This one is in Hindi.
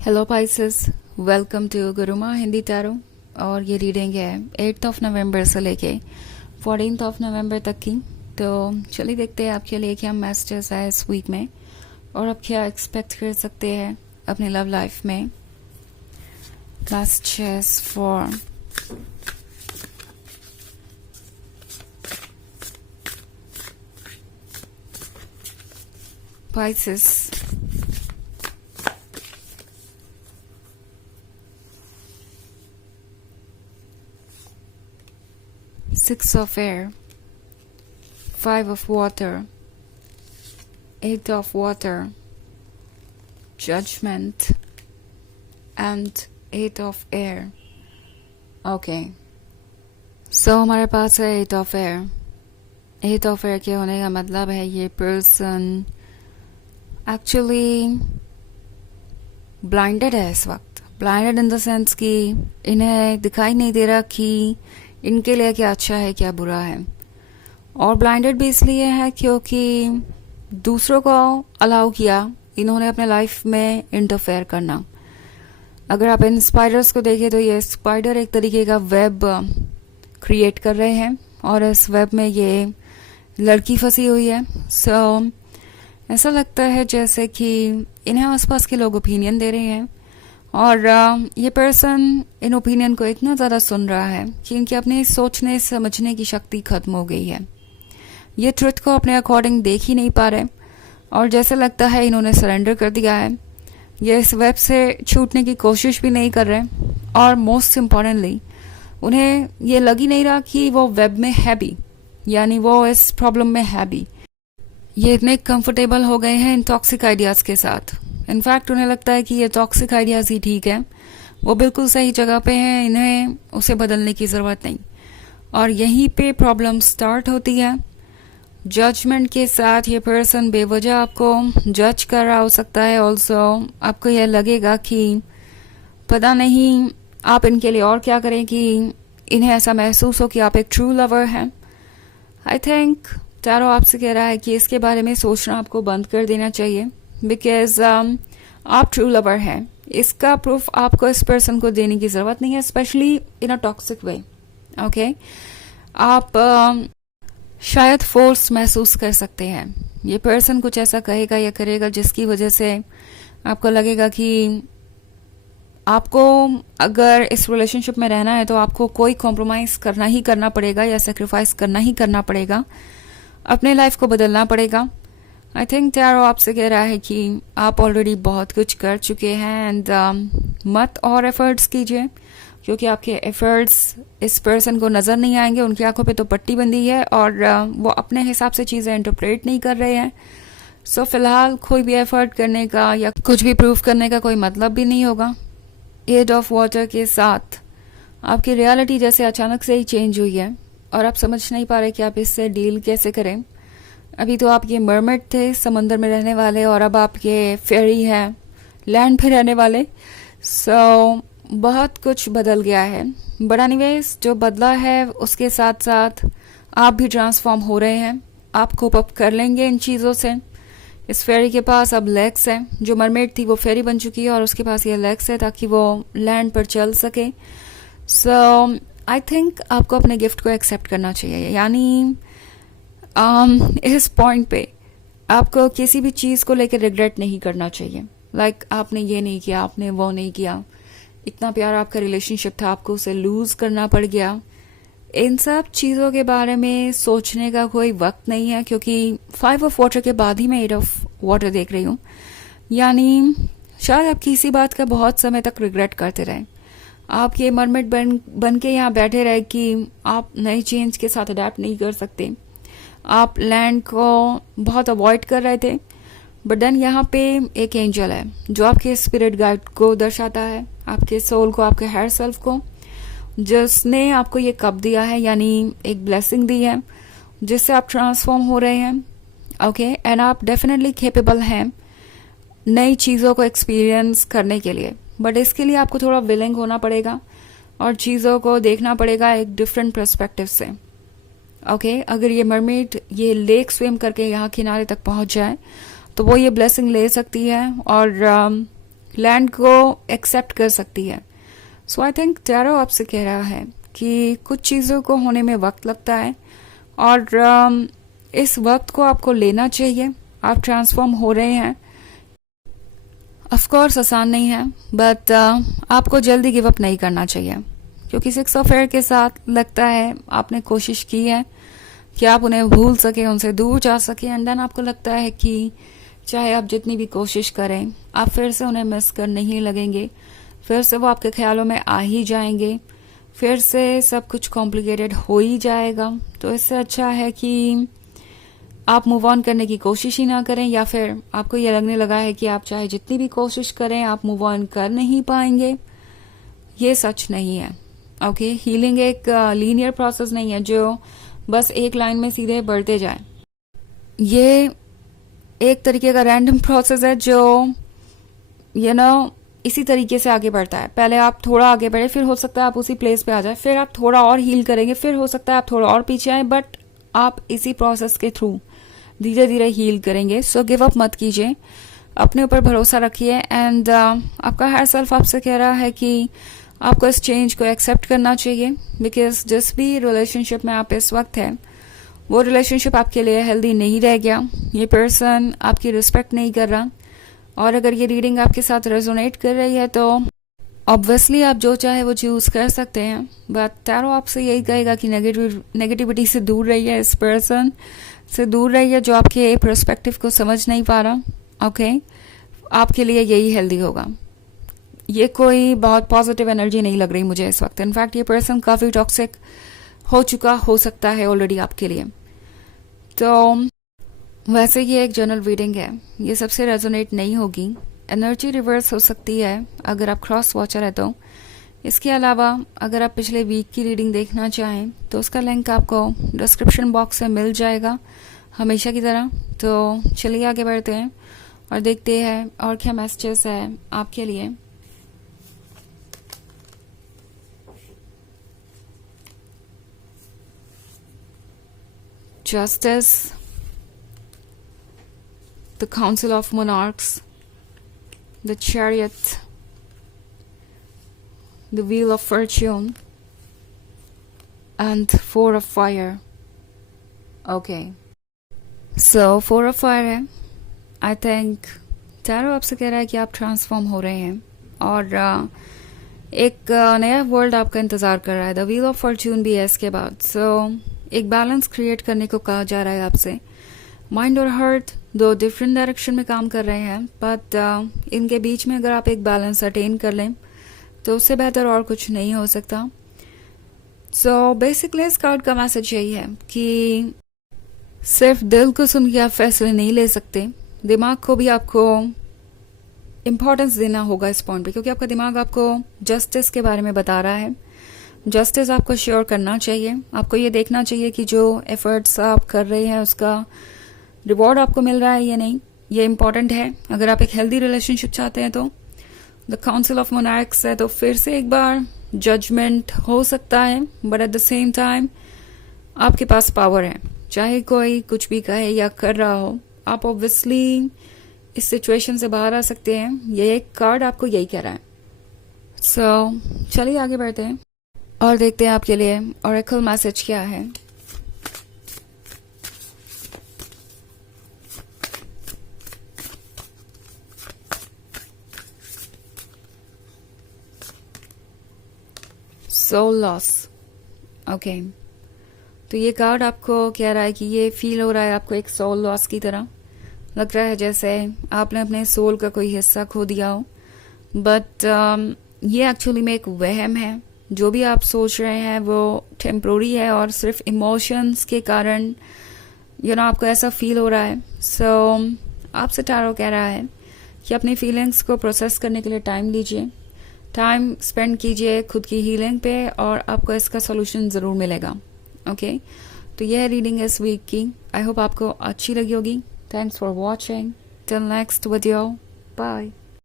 Hello Pisces, welcome to Gurumaa Hindi tarot. और ये रीडिंग है 8th ऑफ नवंबर से लेके 14th ऑफ नवंबर तक की। तो चलिए देखते हैं आपके लिए क्या मैसेजेस है इस वीक में और आप क्या एक्सपेक्ट कर सकते हैं अपनी लव लाइफ में। Messages for Pisces. Six of air, Five of water, Eight of water, Judgment, and Eight of air. Okay. So हमारे पास है Eight of air. Eight of air के होने का मतलब है ये पर्सन एक्चुअली ब्लाइंडेड है इस वक्त। ब्लाइंडेड इन द सेंस कि इन्हें दिखाई नहीं दे रहा कि इनके लिए क्या अच्छा है क्या बुरा है। और ब्लाइंडेड भी इसलिए है क्योंकि दूसरों को अलाउ किया इन्होंने अपने लाइफ में इंटरफेयर करना। अगर आप इन स्पाइडर्स को देखें तो ये स्पाइडर एक तरीके का वेब क्रिएट कर रहे हैं और इस वेब में ये लड़की फंसी हुई है। सो ऐसा लगता है जैसे कि इन्हें आसपास के लोग ओपिनियन दे रहे हैं और ये पर्सन इन ओपिनियन को इतना ज़्यादा सुन रहा है कि इनकी अपनी सोचने समझने की शक्ति खत्म हो गई है। ये ट्रुथ को अपने अकॉर्डिंग देख ही नहीं पा रहे और जैसे लगता है इन्होंने सरेंडर कर दिया है। ये इस वेब से छूटने की कोशिश भी नहीं कर रहे और मोस्ट इम्पॉर्टेंटली उन्हें ये लग ही नहीं रहा कि वो वेब में है भी, यानी वो इस प्रॉब्लम में है भी। ये इतने कंफर्टेबल हो गए हैं इन टॉक्सिक आइडियाज़ के साथ। इनफैक्ट उन्हें लगता है कि ये टॉक्सिक आइडियाज़ ही ठीक है, वो बिल्कुल सही जगह पे हैं, इन्हें उसे बदलने की ज़रूरत नहीं। और यहीं पे प्रॉब्लम स्टार्ट होती है। जजमेंट के साथ ये पर्सन बेवजह आपको जज कर रहा हो सकता है। ऑल्सो आपको यह लगेगा कि पता नहीं आप इनके लिए और क्या करें कि इन्हें ऐसा महसूस हो कि आप एक ट्रू लवर हैं। आई थिंक टैरो आपसे कह रहा है कि इसके बारे में सोचना आपको बंद कर देना चाहिए बिकॉज आप ट्रू लवर हैं। इसका प्रूफ आपको इस पर्सन को देने की ज़रूरत नहीं है, specially in a toxic way. Okay, आप शायद फोर्स महसूस कर सकते हैं। ये पर्सन कुछ ऐसा कहेगा या करेगा जिसकी वजह से आपको लगेगा कि आपको अगर इस रिलेशनशिप में रहना है तो आपको कोई कॉम्प्रोमाइज़ करना ही करना पड़ेगा या सेक्रीफाइस करना ही करना पड़ेगा, अपने लाइफ को बदलना पड़ेगा। आई थिंक टैरो आपसे कह रहा है कि आप ऑलरेडी बहुत कुछ कर चुके हैं एंड मत और एफर्ट्स कीजिए क्योंकि आपके एफर्ट्स इस पर्सन को नज़र नहीं आएंगे। उनकी आंखों पे तो पट्टी बंधी है और वो अपने हिसाब से चीज़ें इंटरप्रेट नहीं कर रहे हैं। सो फिलहाल कोई भी एफर्ट करने का या कुछ भी प्रूव करने का कोई मतलब भी नहीं होगा। एट ऑफ वाटर के साथ आपकी रियलिटी जैसे अचानक से ही चेंज हुई है और आप समझ नहीं पा रहे कि आप इससे डील कैसे करें। अभी तो आप ये मरमेड थे, समंदर में रहने वाले, और अब आप ये फेरी हैं, लैंड पे रहने वाले। सो बहुत कुछ बदल गया है। बट एनीवेज जो बदला है उसके साथ साथ आप भी ट्रांसफॉर्म हो रहे हैं। आप कोप अप कर लेंगे इन चीज़ों से। इस फेरी के पास अब लेग्स हैं। जो मरमेड थी वो फेरी बन चुकी है और उसके पास ये लेग्स है ताकि वो लैंड पर चल सके। सो आई थिंक आपको अपने गिफ्ट को एक्सेप्ट करना चाहिए। यानी इस पॉइंट पे आपको किसी भी चीज़ को लेकर रिग्रेट नहीं करना चाहिए। लाइक आपने ये नहीं किया, आपने वो नहीं किया, इतना प्यारा आपका रिलेशनशिप था, आपको उसे लूज़ करना पड़ गया। इन सब चीज़ों के बारे में सोचने का कोई वक्त नहीं है क्योंकि 5 ऑफ वाटर के बाद ही मैं 8 ऑफ वाटर देख रही हूँ। यानी शायद आप किसी बात का बहुत समय तक रिग्रेट करते रहें। आप ये मरमेड बन के यहाँ बैठे रहे कि आप नई चेंज के साथ अडेप्ट नहीं कर सकते। आप लैंड को बहुत अवॉइड कर रहे थे। बट देन यहाँ पे एक एंजल है जो आपके स्पिरिट गाइड को दर्शाता है, आपके सोल को, आपके हायर सेल्फ को, जिसने आपको ये कप दिया है, यानी एक ब्लेसिंग दी है जिससे आप ट्रांसफॉर्म हो रहे हैं। ओके, एंड आप डेफिनेटली कैपेबल हैं नई चीज़ों को एक्सपीरियंस करने के लिए। बट इसके लिए आपको थोड़ा विलिंग होना पड़ेगा और चीज़ों को देखना पड़ेगा एक डिफरेंट पर्सपेक्टिव से। ओके, अगर ये मरमेड ये लेक स्विम करके यहाँ किनारे तक पहुँच जाए तो वो ये ब्लेसिंग ले सकती है और लैंड को एक्सेप्ट कर सकती है। सो आई थिंक टैरो आपसे कह रहा है कि कुछ चीज़ों को होने में वक्त लगता है और इस वक्त को आपको लेना चाहिए। आप ट्रांसफॉर्म हो रहे हैं, ऑफ कोर्स आसान नहीं है, बट आपको जल्दी गिव अप नहीं करना चाहिए, क्योंकि 6 ऑफ एयर के साथ लगता है आपने कोशिश की है कि आप उन्हें भूल सके, उनसे दूर जा सके, एंड देन आपको लगता है कि चाहे आप जितनी भी कोशिश करें आप फिर से उन्हें मिस करने ही लगेंगे, फिर से वो आपके ख्यालों में आ ही जाएंगे, फिर से सब कुछ कॉम्प्लिकेटेड हो ही जाएगा। तो इससे अच्छा है कि आप मूव ऑन करने की कोशिश ही ना करें, या फिर आपको ये लगने लगा है कि आप चाहे जितनी भी कोशिश करें आप मूव ऑन कर नहीं पाएंगे। ये सच नहीं है। ओके, हीलिंग एक लीनियर प्रोसेस नहीं है जो बस एक लाइन में सीधे बढ़ते जाए। ये एक तरीके का रैंडम प्रोसेस है जो इसी तरीके से आगे बढ़ता है। पहले आप थोड़ा आगे बढ़े, फिर हो सकता है आप उसी प्लेस पे आ जाए, फिर आप थोड़ा और हील करेंगे, फिर हो सकता है आप थोड़ा और पीछे आए, बट आप इसी प्रोसेस के थ्रू धीरे धीरे हील करेंगे। सो गिव अप मत कीजिए, अपने ऊपर भरोसा रखिए, एंड आपका हायर सेल्फ आपसे कह रहा है कि आपको इस चेंज को एक्सेप्ट करना चाहिए, बिकॉज जिस भी रिलेशनशिप में आप इस वक्त है वो रिलेशनशिप आपके लिए हेल्दी नहीं रह गया। ये पर्सन आपकी रिस्पेक्ट नहीं कर रहा, और अगर ये रीडिंग आपके साथ रेजोनेट कर रही है तो ऑब्वियसली आप जो चाहे वो चूज कर सकते हैं, बट टैरो आपसे यही कहेगा कि नेगेटिविटी से दूर रहिए, इस पर्सन से दूर रहिए जो आपके पर्सपेक्टिव को समझ नहीं पा रहा। ओके, आपके लिए यही हेल्दी होगा। ये कोई बहुत पॉजिटिव एनर्जी नहीं लग रही मुझे इस वक्त। इनफैक्ट ये पर्सन काफ़ी टॉक्सिक हो चुका हो सकता है ऑलरेडी आपके लिए। तो वैसे ये एक जनरल रीडिंग है, ये सबसे रेजोनेट नहीं होगी, एनर्जी रिवर्स हो सकती है अगर आप क्रॉस वॉचर है तो। इसके अलावा अगर आप पिछले वीक की रीडिंग देखना चाहें तो उसका लिंक आपको डिस्क्रिप्शन बॉक्स में मिल जाएगा हमेशा की तरह। तो चलिए आगे बढ़ते हैं और देखते हैं और क्या मैसेजेस है आपके लिए। Justice, the Council of Monarchs, the Chariot, the Wheel of Fortune, and Four of Fire. Okay. So, Four of Fire है। I think टैरो आपसे कह रहा है कि आप ट्रांसफॉर्म हो रहे हैं और एक नया वर्ल्ड आपका इंतज़ार कर रहा है। द व्हील ऑफ फॉर्च्यून भी है इसके बाद। सो एक बैलेंस क्रिएट करने को कहा जा रहा है आपसे। माइंड और हार्ट दो डिफरेंट डायरेक्शन में काम कर रहे हैं, बट इनके बीच में अगर आप एक बैलेंस अटेन कर लें तो उससे बेहतर और कुछ नहीं हो सकता। सो बेसिकली इस कार्ड का मैसेज यही है कि सिर्फ दिल को सुन के आप फैसले नहीं ले सकते, दिमाग को भी आपको इम्पोर्टेंस देना होगा इस पॉइंट पे, क्योंकि आपका दिमाग आपको जस्टिस के बारे में बता रहा है। जस्टिस आपको श्योर करना चाहिए, आपको ये देखना चाहिए कि जो एफर्ट्स आप कर रहे हैं उसका रिवॉर्ड आपको मिल रहा है या नहीं, ये इम्पॉर्टेंट है अगर आप एक हेल्दी रिलेशनशिप चाहते हैं तो। द काउंसिल ऑफ मोनार्क्स है तो फिर से एक बार जजमेंट हो सकता है, but at the same time आपके पास पावर है, चाहे कोई कुछ भी कहे या कर रहा हो, आप ऑब्वियसली इस सिचुएशन से बाहर आ सकते हैं। ये एक कार्ड आपको यही कह रहा है। सो चलिए आगे बढ़ते हैं और देखते हैं आपके लिए ऑरेकल मैसेज क्या है। Soul loss. ओके, तो ये कार्ड आपको कह रहा है कि ये फील हो रहा है आपको एक सोल लॉस की तरह। लग रहा है जैसे आपने अपने सोल का कोई हिस्सा खो दिया हो, बट ये एक्चुअली में एक वहम है। जो भी आप सोच रहे हैं वो टेम्प्रोरी है और सिर्फ इमोशंस के कारण आपको ऐसा फील हो रहा है। सो आपसे टैरो कह रहा है कि अपनी फीलिंग्स को प्रोसेस करने के लिए टाइम लीजिए, टाइम स्पेंड कीजिए खुद की हीलिंग पे, और आपको इसका सोल्यूशन ज़रूर मिलेगा। ओके, तो यह रीडिंग इस वीक की। आई होप आपको अच्छी लगी होगी। Thanks for watching. Till next video, bye.